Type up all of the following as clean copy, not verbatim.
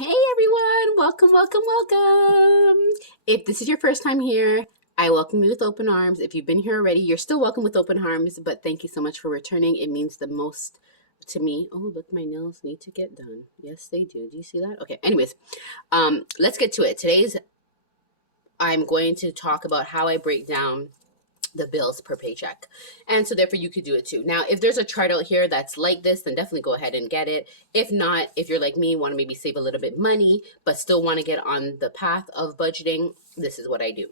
Hey everyone, welcome, welcome, welcome. If this is your first time here, I welcome you with open arms. If you've been here already, you're still welcome with open arms, but thank you so much for returning. It means the most to me. Oh, look, my nails need to get done. Yes, they do. Do you see that? Okay, anyways, let's get to it. I'm going to talk about how I break down the bills per paycheck. And so therefore you could do it too. Now, if there's a chart out here that's like this, then definitely go ahead and get it. If not, if you're like me, want to maybe save a little bit money, but still want to get on the path of budgeting, this is what I do.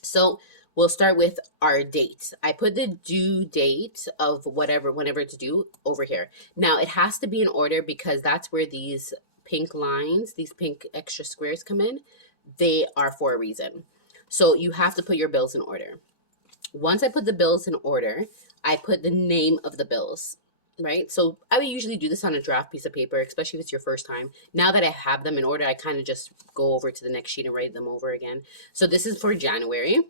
So we'll start with our date. I put the due date of whenever it's due over here. Now it has to be in order because that's where these pink lines, these pink extra squares come in. They are for a reason. So you have to put your bills in order. Once I put the bills in order, I put the name of the bills, right? So I would usually do this on a draft piece of paper, especially if it's your first time. Now that I have them in order, I kind of just go over to the next sheet and write them over again. So this is for January,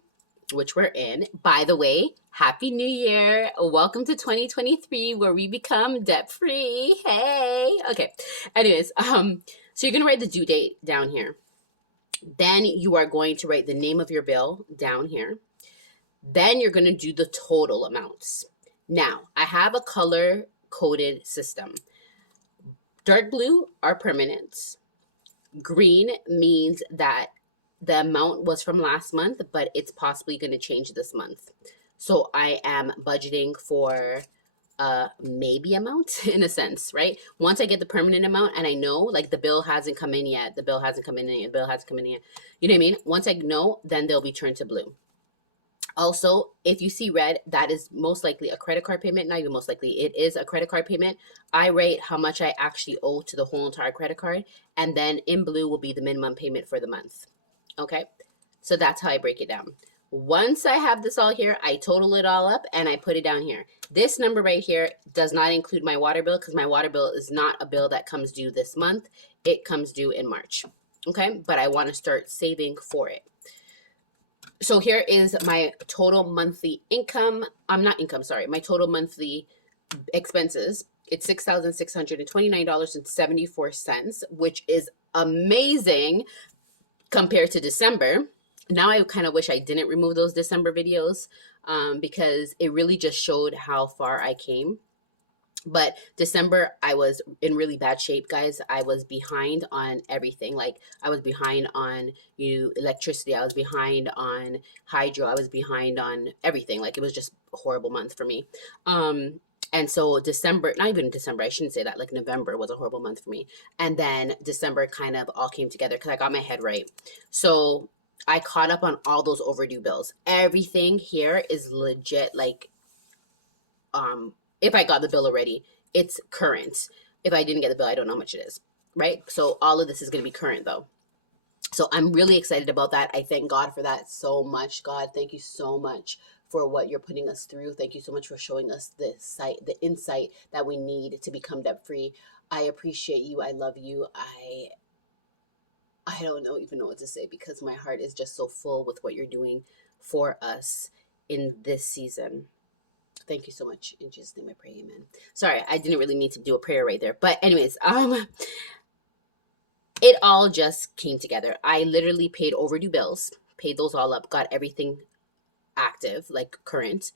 which we're in. By the way, Happy New Year. Welcome to 2023 where we become debt free. Hey. Okay. Anyways, so you're going to write the due date down here. Then you are going to write the name of your bill down here. Then you're going to do the total amounts. Now, I have a color coded system. Dark blue are permanent. Green means that the amount was from last month, but it's possibly going to change this month. So I am budgeting for maybe amount in a sense, right? Once I get the permanent amount and I know like the bill hasn't come in yet, the bill hasn't come in yet, the bill hasn't come in yet. You know what I mean? Once I know, then they'll be turned to blue. Also, if you see red, that is most likely a credit card payment. Not even most likely, it is a credit card payment. I rate how much I actually owe to the whole entire credit card. And then in blue will be the minimum payment for the month. Okay, so that's how I break it down. Once I have this all here, I total it all up and I put it down here. This number right here does not include my water bill because my water bill is not a bill that comes due this month. It comes due in March. Okay, but I want to start saving for it. So here is my total monthly income. I'm not income, sorry. My total monthly expenses. It's $6,629.74, which is amazing compared to December. Now I kind of wish I didn't remove those December videos because it really just showed how far I came. But December, I was in really bad shape, guys. I was behind on everything. Like I was behind on electricity. I was behind on hydro. I was behind on everything. Like it was just a horrible month for me. And so December, not even December, I shouldn't say that. Like November was a horrible month for me. And then December kind of all came together because I got my head right. So I caught up on all those overdue bills. Everything here is legit. Like, if I got the bill already, it's current. If I didn't get the bill, I don't know how much it is, right? So all of this is going to be current though. So I'm really excited about that. I thank God for that so much. God, thank you so much for what you're putting us through. Thank you so much for showing us the insight that we need to become debt free. I appreciate you. I love you. I don't even know what to say because my heart is just so full with what you're doing for us in this season. Thank you so much. In Jesus' name I pray, amen. Sorry, I didn't really mean to do a prayer right there. But anyways, it all just came together. I literally paid overdue bills, paid those all up, got everything active, like current.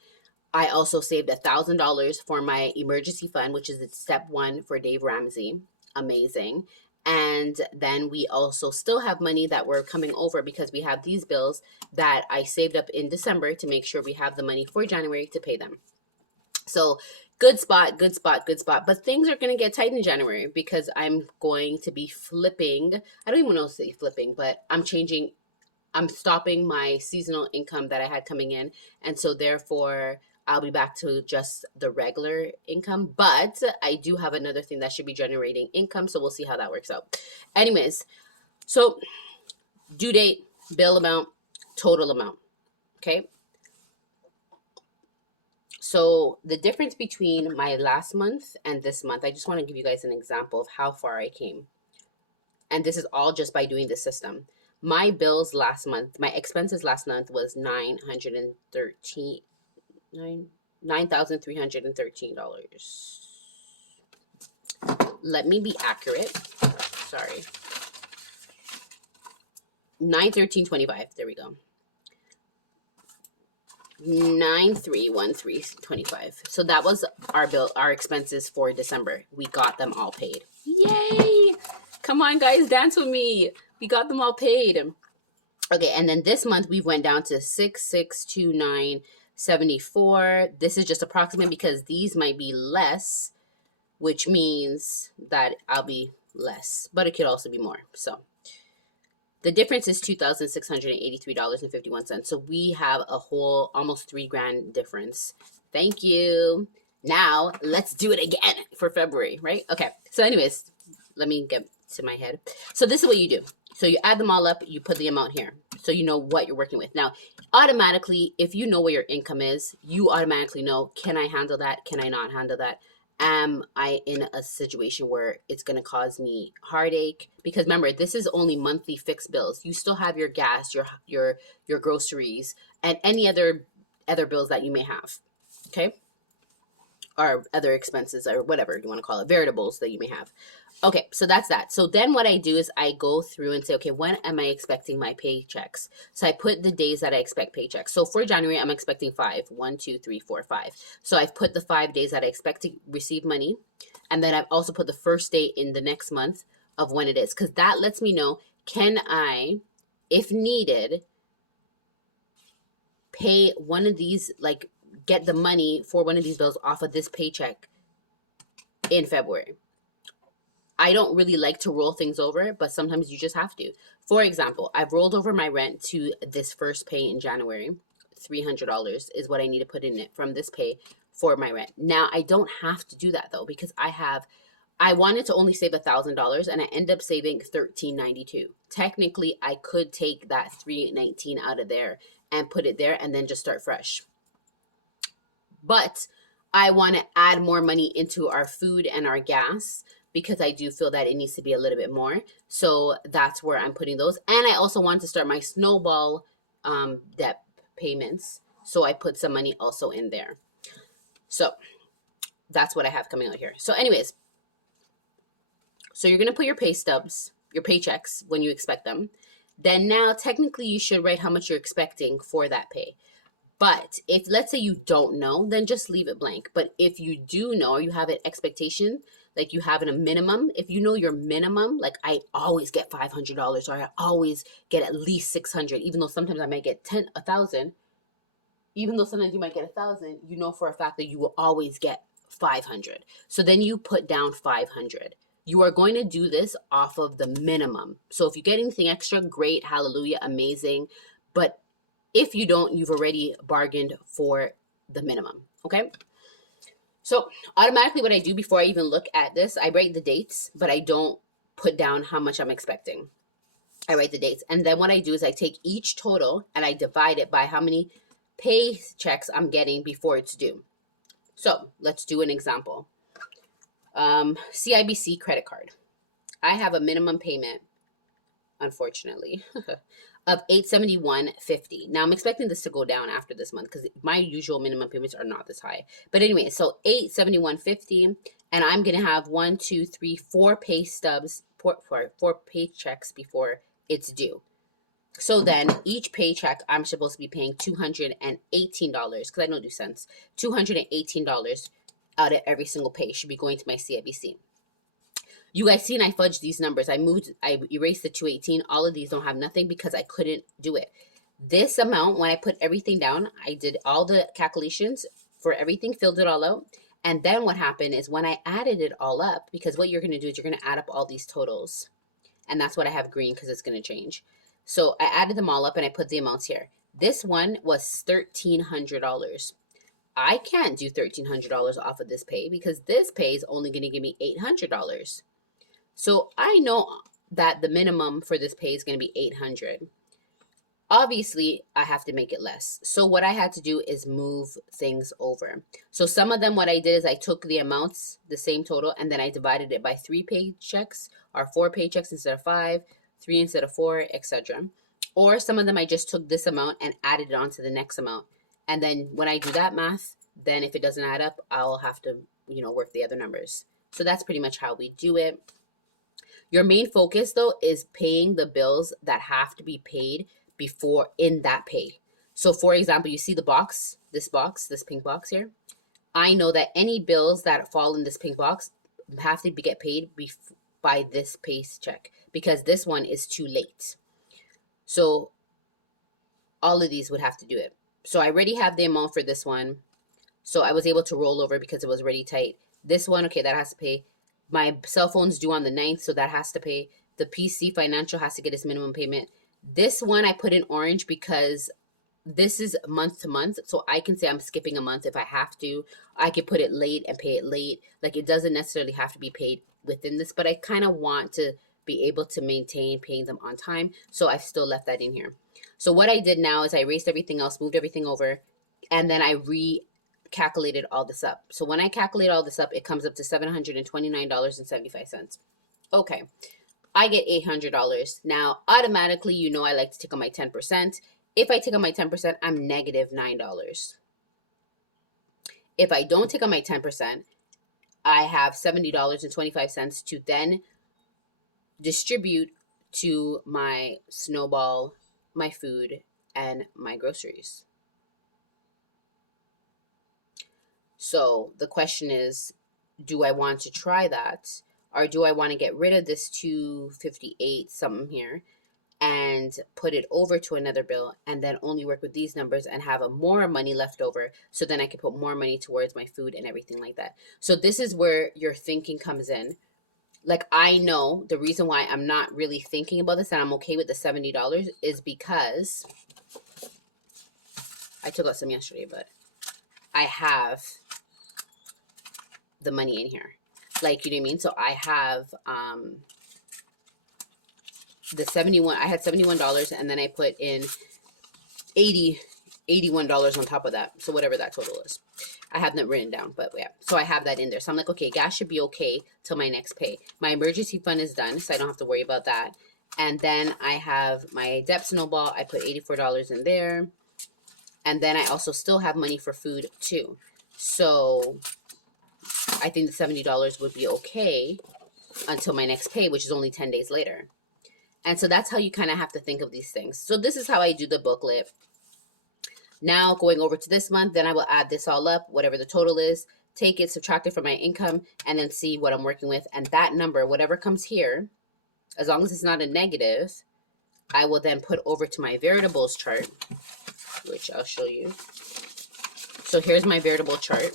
I also saved $1,000 for my emergency fund, which is step one for Dave Ramsey. Amazing. And then we also still have money that we're coming over because we have these bills that I saved up in December to make sure we have the money for January to pay them. So good spot, good spot, good spot. But things are going to get tight in January because I'm going to be flipping. I don't even know to say flipping, but I'm stopping my seasonal income that I had coming in. And so therefore I'll be back to just the regular income. But I do have another thing that should be generating income. So we'll see how that works out. Anyways, so due date, bill amount, total amount. Okay. So the difference between my last month and this month, I just want to give you guys an example of how far I came. And this is all just by doing the system. My bills last month, my expenses last month was $9,313. Let me be accurate. Sorry. 9/13/25. There we go. 9/3/13/25. So that was our expenses for December. We got them all paid. Yay! Come on, guys, dance with me. We got them all paid. Okay, and then this month we went down to 6,629.74. This is just approximate because these might be less, which means that I'll be less, but it could also be more. So the difference is $2,683.51. So we have a whole almost $3,000 difference. Thank you. Now let's do it again for February, right? Okay. So anyways, let me get to my head. So this is what you do. So you add them all up, you put the amount here. So you know what you're working with. Now, automatically, if you know what your income is, you automatically know, can I handle that? Can I not handle that? Am I in a situation where it's going to cause me heartache? Because remember, this is only monthly fixed bills. You still have your gas, your groceries, and any other bills that you may have. Okay? Or other expenses or whatever you want to call it, variables that you may have. Okay, so that's that. So then what I do is I go through and say, okay, when am I expecting my paychecks? So I put the days that I expect paychecks. So for January, I'm expecting 5. 1, 2, 3, 4, 5. So I've put the 5 days that I expect to receive money. And then I've also put the first day in the next month of when it is. Because that lets me know, can I, if needed, pay one of these, like get the money for one of these bills off of this paycheck in February. I don't really like to roll things over, but sometimes you just have to. For example, I've rolled over my rent to this first pay in January. $300 is what I need to put in it from this pay for my rent. Now, I don't have to do that though, because I wanted to only save $1,000 and I end up saving $1,392. Technically, I could take that $319 out of there and put it there and then just start fresh. But I want to add more money into our food and our gas because I do feel that it needs to be a little bit more. So that's where I'm putting those. And I also want to start my snowball debt payments. So I put some money also in there. So that's what I have coming out here. So anyways, so you're going to put your pay stubs, your paychecks when you expect them. Then now technically you should write how much you're expecting for that pay. But if, let's say you don't know, then just leave it blank. But if you do know, or you have an expectation, like you have a minimum, if you know your minimum, like I always get $500 or I always get at least $600, even though sometimes I might get 1,000, even though sometimes you might get 1,000, you know for a fact that you will always get 500. So then you put down 500. You are going to do this off of the minimum. So if you get anything extra, great, hallelujah, amazing. But if you don't, you've already bargained for the minimum, okay? So automatically what I do before I even look at this, I write the dates, but I don't put down how much I'm expecting. I write the dates. And then what I do is I take each total and I divide it by how many paychecks I'm getting before it's due. So let's do an example. CIBC credit card. I have a minimum payment, unfortunately, of $871.50. Now I'm expecting this to go down after this month because my usual minimum payments are not this high. But anyway, so $871.50, and I'm gonna have 1, 2, 3, 4 pay stubs, four paychecks before it's due. So then each paycheck I'm supposed to be paying $218 because I don't do cents. $218 out of every single pay should be going to my CIBC. You guys seen I fudged these numbers. I erased the 218. All of these don't have nothing because I couldn't do it. This amount, when I put everything down, I did all the calculations for everything, filled it all out. And then what happened is when I added it all up, because what you're going to do is you're going to add up all these totals. And that's what I have green because it's going to change. So I added them all up and I put the amounts here. This one was $1,300. I can't do $1,300 off of this pay because this pay is only going to give me $800. So I know that the minimum for this pay is going to be $800. Obviously, I have to make it less. So what I had to do is move things over. So some of them, what I did is I took the amounts, the same total, and then I divided it by 3 paychecks or 4 paychecks instead of 5, 3 instead of 4, etc. Or some of them I just took this amount and added it onto the next amount. And then when I do that math, then if it doesn't add up, I'll have to, work the other numbers. So that's pretty much how we do it. Your main focus though is paying the bills that have to be paid before in that pay. So for example, you see the box, this pink box here. I know that any bills that fall in this pink box have to get paid by this paycheck because this one is too late. So all of these would have to do it. So I already have the amount for this one. So I was able to roll over because it was already tight. This one, okay, that has to pay. My cell phone's due on the 9th, so that has to pay. The PC Financial has to get its minimum payment. This one I put in orange because this is month to month, so I can say I'm skipping a month if I have to. I could put it late and pay it late. Like, it doesn't necessarily have to be paid within this, but I kind of want to be able to maintain paying them on time, so I've still left that in here. So what I did now is I erased everything else, moved everything over, and then I calculated all this up. So when I calculate all this up, it comes up to $729.75. Okay, I get $800. Now, automatically, you know I like to take on my 10%. If I take on my 10%, I'm negative $9. If I don't take on my 10%, I have $70.25 to then distribute to my snowball, my food, and my groceries. So the question is, do I want to try that? Or do I want to get rid of this 258 something here and put it over to another bill and then only work with these numbers and have more money left over, so then I can put more money towards my food and everything like that. So this is where your thinking comes in. Like, I know the reason why I'm not really thinking about this and I'm okay with the $70 is because I took out some yesterday, but I have the money in here. Like, you know what I mean? So I have the 71, I had $71 and then I put in $81 on top of that. So whatever that total is. I have them written down, but yeah. So I have that in there. So I'm like, okay, gas should be okay till my next pay. My emergency fund is done, so I don't have to worry about that. And then I have my debt snowball. I put $84 in there. And then I also still have money for food too. So I think the $70 would be okay until my next pay, which is only 10 days later. And so that's how you kind of have to think of these things. So this is how I do the booklet. Now going over to this month, then I will add this all up, whatever the total is, take it, subtract it from my income, and then see what I'm working with. And that number, whatever comes here, as long as it's not a negative, I will then put over to my variables chart, which I'll show you. So here's my variable chart.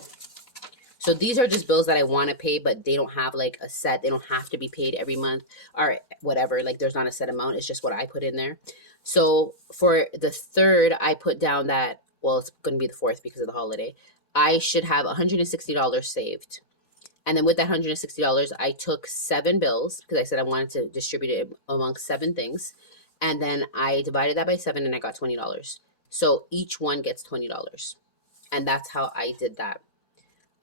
So these are just bills that I want to pay, but they don't have like a set, they don't have to be paid every month or whatever. Like, there's not a set amount. It's just what I put in there. So for the 3rd, I put down that, well, it's going to be the 4th because of the holiday. I should have $160 saved. And then with that $160, I took 7 bills because I said I wanted to distribute it among 7 things. And then I divided that by 7 and I got $20. So each one gets $20. And that's how I did that.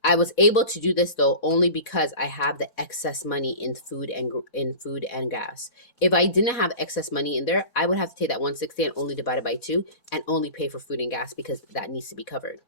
I was able to do this though only because I have the excess money in food and gas. If I didn't have excess money in there, I would have to take that 160 and only divide it by 2 and only pay for food and gas because that needs to be covered,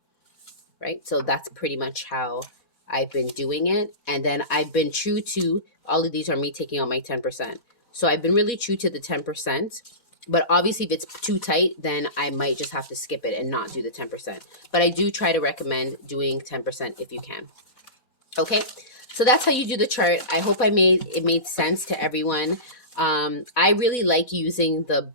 right? So that's pretty much how I've been doing it. And then I've been true to, all of these are me taking out my 10%. So I've been really true to the 10%. But obviously, if it's too tight, then I might just have to skip it and not do the 10%. But I do try to recommend doing 10% if you can. Okay, so that's how you do the chart. I hope it made sense to everyone. I really like using the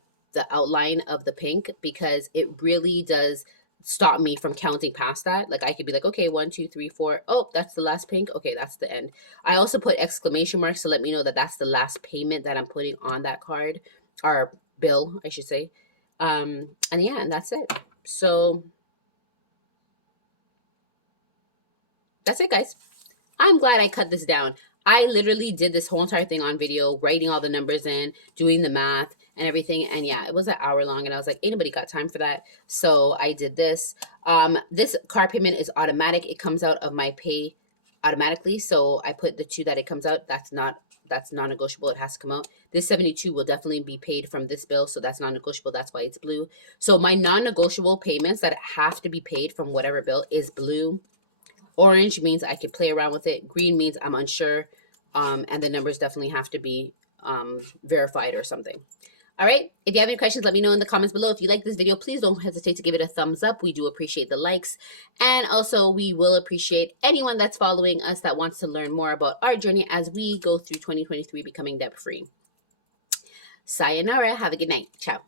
outline of the pink because it really does stop me from counting past that. Like, I could be like, okay, 1, 2, 3, 4. Oh, that's the last pink. Okay, that's the end. I also put exclamation marks to let me know that that's the last payment that I'm putting on that card, or bill, I should say. And yeah, and that's it. So that's it, guys. I'm glad I cut this down. I literally did this whole entire thing on video, writing all the numbers in, doing the math and everything. And yeah, it was an hour long and I was like, ain't nobody got time for that. So I did this. This car payment is automatic. It comes out of my pay automatically. So I put the 2 that it comes out. That's non-negotiable. It has to come out. This 72 will definitely be paid from this bill, so that's non-negotiable. That's why it's blue. So my non-negotiable payments that have to be paid from whatever bill is blue. Orange means I can play around with it. Green means I'm unsure, and the numbers definitely have to be verified or something. All right. If you have any questions, let me know in the comments below. If you like this video, please don't hesitate to give it a thumbs up. We do appreciate the likes. And also, we will appreciate anyone that's following us that wants to learn more about our journey as we go through 2023 becoming debt-free. Sayonara. Have a good night. Ciao.